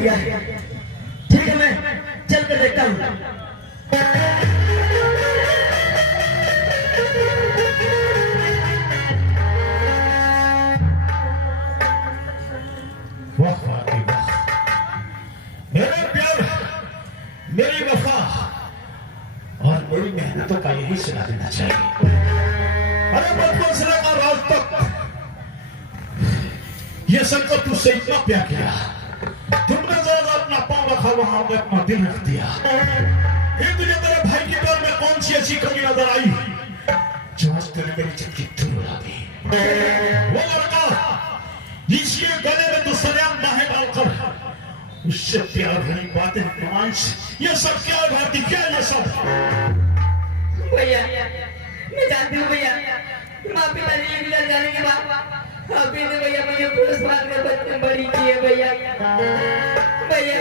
दिया है। ठीक है, मैं चल कर देखता हूँ। मेरे प्यार, मेरी वफा और मेरी मेहनतों का यही सिला देना चाहिए। अरे बचपन से लेकर आज तक ये संकट तुझसे इतना प्यार किया, तुमने जरा अपना पाँव रखा वहां पे अपना दिल रख दिया। फिर तुझे तेरे भाई के प्यार में कौन सी ऐसी कमी नजर आई जो आज तेरे मेरी जिंदगी दूर उड़ा दी? वो लड़का जिसके गले में तू सरेआम बाहें डालकर उससे प्यार भरी बातें, रोमांस, ये सब क्या है भारती? क्या ये सब? भैया मैं जानती हूँ भैया, माँ पिताजी के बिना जाने के बाद अभी ने भैया मुझे पुरस्कार में बच्चे बड़ी की है भैया। भैया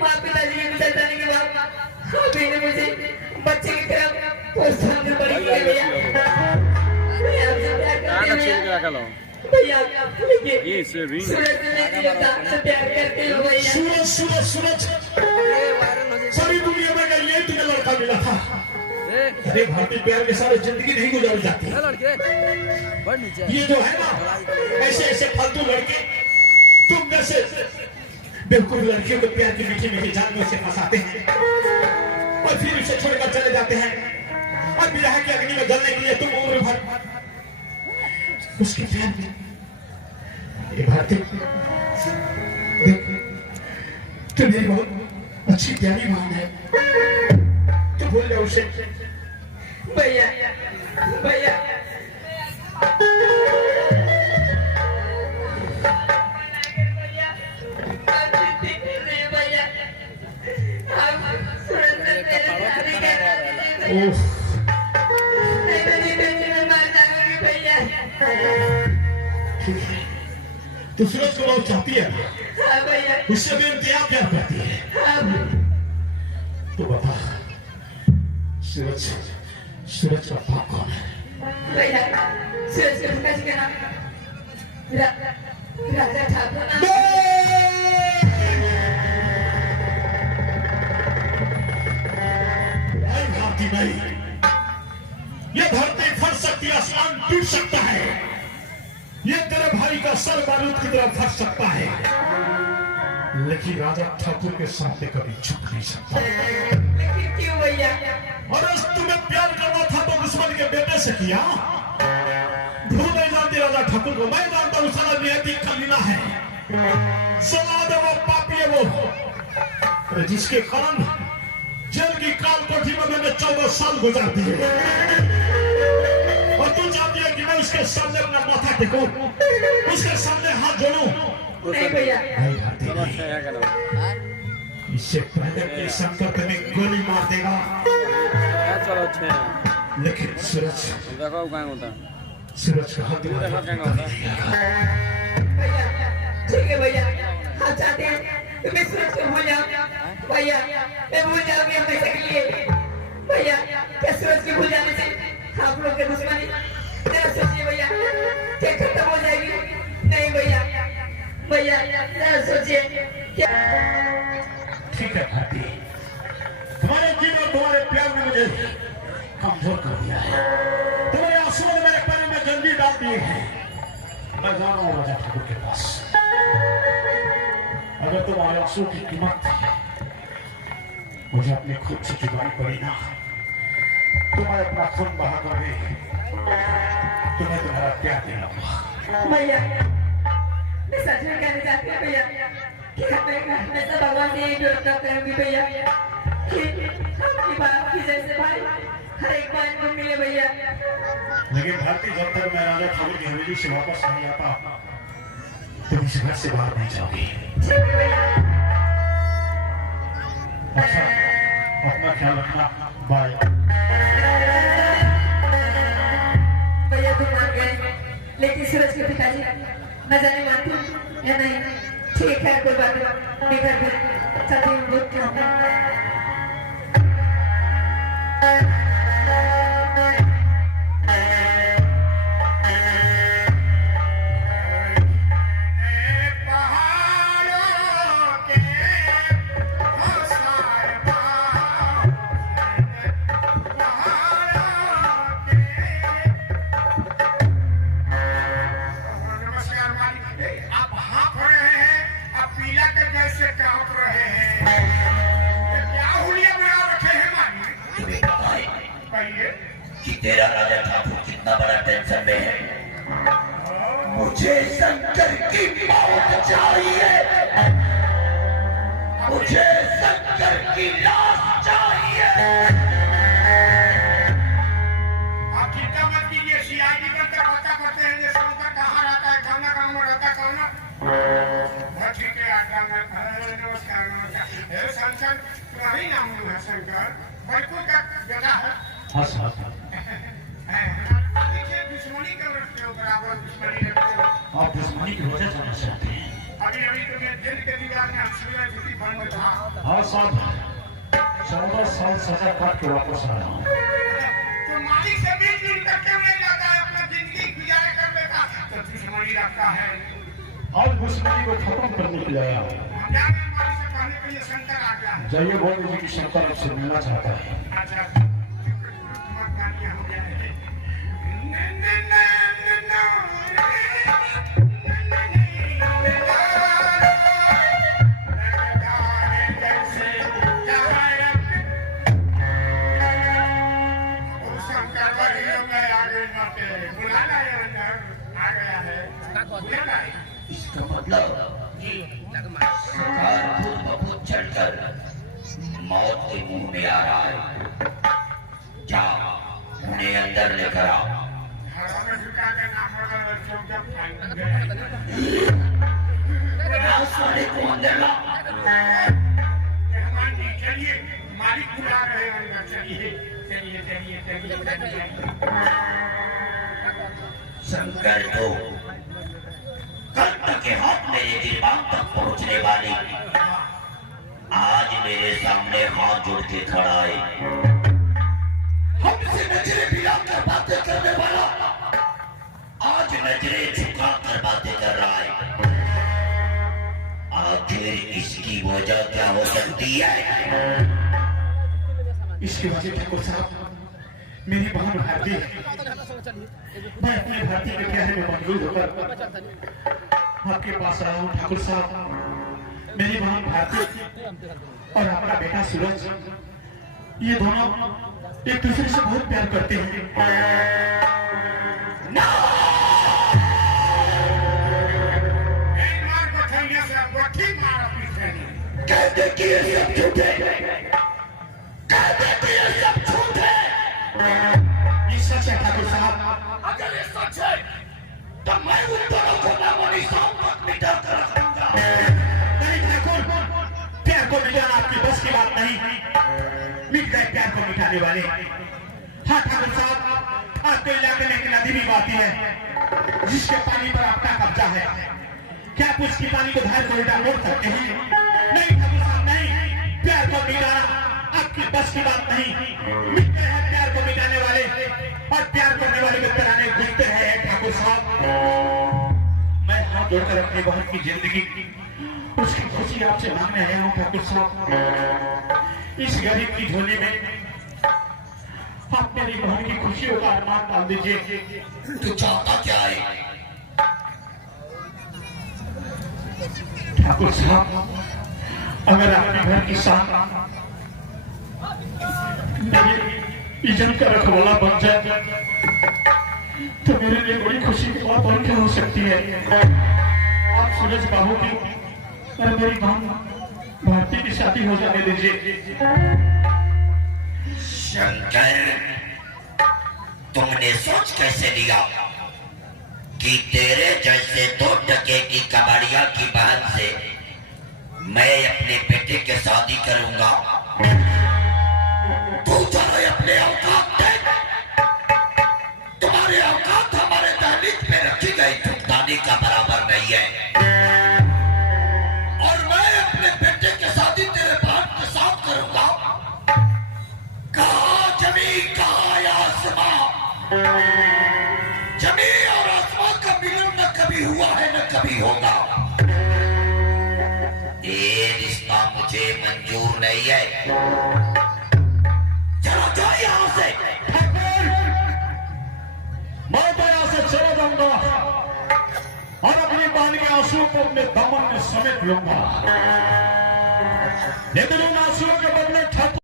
माँ पिताजी के बिना जाने के बाद अभी ने मुझे बच्चे की तरफ पुरस्कार में बड़ी की है भैया। भैया आपसे प्यार करते हैं भैया। भैया ये सूरज से प्यार करते हो भैया। सूरज सूरज सूरज सारी दुनिया में का ये तुम्हें लड़का मिला था। अरे भारतीय प्यार के सारे जिंदगी नहीं गुजारी जाती। ये जो है ना ऐसे ऐसे फालतू लड़के तुम जैसे बिल्कुल लड़कियों को प्यार की मीठी मीठी जान से फंसाते हैं और फिर उसे छोड़कर चले जाते हैं और विरह की अग्नि में जलने के लिए तुम उम्र भर उसके प्यार में। ये भारतीय देख, तू मेरी बहुत अच्छी प्यारी मान है, तू भूल जाओ उसे। भैया भैया तू सूरज को बहुत चाहती है, उससे भी इंतजार क्या करती है? तू बता, सूरज सूरज का बाप कौन है? भैया सूरज के पिताजी का नाम राजा ठाकुर नाम। नहीं, ये धरती फट सकती है, आसमान टूट सकता है, ये तेरे भाई का सर बारूद की तरफ फट सकता है, लेकिन राजा ठाकुर के सामने कभी झुक नहीं सकता। लेकिन क्यों भैया? और तुम्हें प्यार करना था तो दुश्मन के बेटे से किया। भूल नहीं जानती राजा ठाकुर को, मैं जानता हूँ सारा नियति कमीना है, सलाद वो पापी है वो, जिसके कारण जेल की काल कोठी में मैंने 14 साल गुजार दिए और तू चाहती है कि मैं उसके सामने अपना माथा टेकूं, उसके सामने हाथ जोड़ूं? नहीं भैया, इससे पहले कि शंकर तुम्हें गोली मार देगा। लेकिन सूरज सूरज का हाथ भैया ठीक है भैया, आप चाहते हैं तो मैं सूरज को भूल जाऊं भैया, मैं भूल जाऊंगी हमेशा के लिए भैया। क्या सूरज के भूल जाने से आप लोग के दुश्मनी जरा सोचिए भैया, क्या खत्म हो जाएगी? नहीं भैया, भैया जरा सोचिए। ठीक है भाभी, तुम्हारे जीवन और तुम्हारे प्यार ने मुझे कमजोर कर दिया है, तुम्हारे आंसू ने मेरे पैरों में गंदी डाल दी है। मैं जा रहा हूँ राजा ठाकुर के पास। अगर तुम्हारे आंसू की कीमत मुझे अपने खुद से चुकानी पड़ी ना, तुम्हारे अपना खून बहाकर भी तुम्हें तुम्हारा प्यार दे लूंगा। भैया मैं सच में कहना चाहती हूँ भैया कि हमेशा भगवान से यही प्रार्थना करूंगी भैया कि आपकी बात की जैसे भाई हर एक बात को मिले भैया। लेकिन भारती, जब तक मैं राजा ठाकुर की हवेली से वापस नहीं आता तुम इस घर से बाहर नहीं जाओगी। अच्छा, अपना ख्याल रखना, बाय। भैया तुम मान गए, लेकिन सूरज के पिताजी न जाने मानती या नहीं? ठीक है कोई बात नहीं, मैं घर पे चलती हूँ। पहाड़ों के कलेजा के जैसे कांप रहे हैं। ये क्या हुलिया बना रखे हैं मानी? तुम्हें पता है कहिए। कि तेरा राजा ठाकुर कितना बड़ा टेंशन में है? मुझे शंकर की मौत चाहिए, मुझे शंकर की लाश चाहिए। आप चिंता मत कीजिए, सीआईडी बनकर पता करते हैं ये शंकर कहाँ रहता है, कौन गाँव में रहता है, कौन बहुत ठीक है। नमस्कार नमस्कार। शंकर तुम्हारी नाम है? शंकर बिल्कुल का जगह है। दुश्मनी क्यों रखते हो? बराबर दुश्मनी रखते हो। आप दुश्मनी की वजह जाना चाहते हैं? अभी अभी तुम्हें दिल के दीवार में हंसुआ किसी बन में था। हाँ साहब, 14 साल सजा काट के वापस आ रहा हूँ। तो मालिक से मिल कर क्यों नहीं जाता है? अपना जिंदगी गुजारा कर लेता तो दुश्मनी रखता है। आज दुश्मनी को खत्म करने के लिए आया हूँ। हम जाने मालिक से कहने के लिए शंकर आ गया है। जाइए बोल दीजिए कि शंकर आपसे मिलना चाहता है। अच्छा मत मानिए, हम जाएंगे। इसका मतलब सरकार खुद बखुद चढ़कर मौत के मुंह में आ रहा है। जा उन्हें अंदर लेकर आओ। सारे को अंदर ला। चलिए मालिक बुला रहे हैं। चलिए चलिए चलिए चलिए। शंकर तो कर्म के हाथ मेरे दिमाग तक पहुंचने वाली आज मेरे सामने हाथ जोड़ के खड़ा है। हमसे नजरें मिलाकर बातें करने वाला आज नजरें झुका कर बातें कर रहा है। आखिर इसकी वजह क्या हो सकती है? इसकी वजह ठाकुर साहब मेरी बहन भारती है। मैं अपने भारती के प्यारे में मौजूद होकर आपके पास आया हूँ ठाकुर साहब। मेरी बहन भारती और आपका बेटा सूरज, ये दोनों एक दूसरे से बहुत प्यार करते हैं। कहते कि ये सब झूठे, कहते कि ये सब झूठे। ये सच है ठाकुर साहब। अगर ये सच है तो मैं उन दोनों को नामोनिशान तक मिटा कर रखूंगा। नहीं ठाकुर, प्यार को मिटाना आपकी बस की बात नहीं। मिट गए प्यार को मिटाने वाले। हाँ ठाकुर साहब, आपके इलाके में एक नदी भी बहती है जिसके पानी पर आपका कब्जा है। क्या आप उसकी पानी को धार को उल्टा मोड़ सकते हैं? नहीं ठाकुर साहब नहीं, प्यार को मिटाना आपकी बस की बात नहीं। मिट गए हैं प्यार को मिटाने वाले और प्यार करने वाले के तराने गुजरते हैं ठाकुर साहब। मैं हाथ जोड़कर अपनी बहन की जिंदगी उसकी खुशी आपसे मांगने आया हूँ ठाकुर साहब। इस गरीब की झोली में आप मेरी बहन की खुशियों का अरमान डाल दीजिए। तू चाहता क्या है? ठाकुर साहब, अगर आपके घर की शान मेरी इज्जत का रखवाला बन जाए तो मेरे लिए बड़ी खुशी की बात और क्या हो सकती है। आप सूरज बाबू की और मेरी बहन भारती की शादी हो जाने दीजिए। शंकर, तुमने सोच कैसे लिया कि तेरे जैसे 2 टके की कबाड़िया की बहन से मैं अपने बेटे की शादी करूंगा? तू चलो अपने औकात देख। तुम्हारे औकात हमारे दहलीज पे रखी गई थुकदानी का बराबर नहीं है। और मैं अपने बेटे की शादी तेरे बहन के साथ करूंगा। कहा जमीन, कहा आसमां। जमीन और आसमां का मिलन न कभी हुआ है न कभी होगा। ये रिश्ता मुझे मंजूर नहीं है। चलो जाओ यहाँ से। मैं तो यहाँ से चला जाऊंगा और अपनी बांध के आंसुओं को अपने दामन में समेट लूंगा, लेकिन उन आंसुओं के बदले ठाकुर